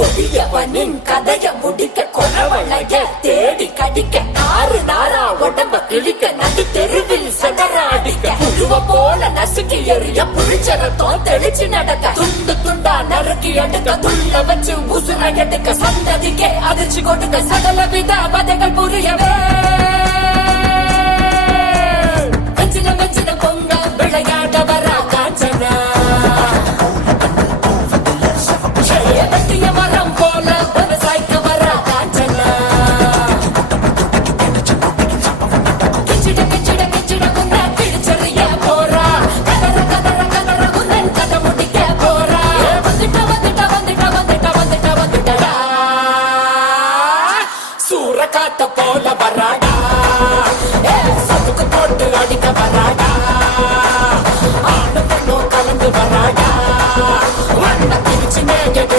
கொடியவனின் கதைய முடிக்க கொலவளைய தேடி கடிக்க நாறு நாரா உடம்ப கிழிக்க நடு தெருவில் சதராடிக்க புழுவ போல நசுக்கி எறிய புளிச்சரத்தோம் தெளிச்சு நடக்க துண்டு துண்டா நறுக்கி எடுக்க துள்ள வச்சு உசுர எடுக்க சந்ததிக்கே அதிர்ச்சி கொடுக்க சகல வித வதைகள் புரியவே வஞ்சின வஞ்சின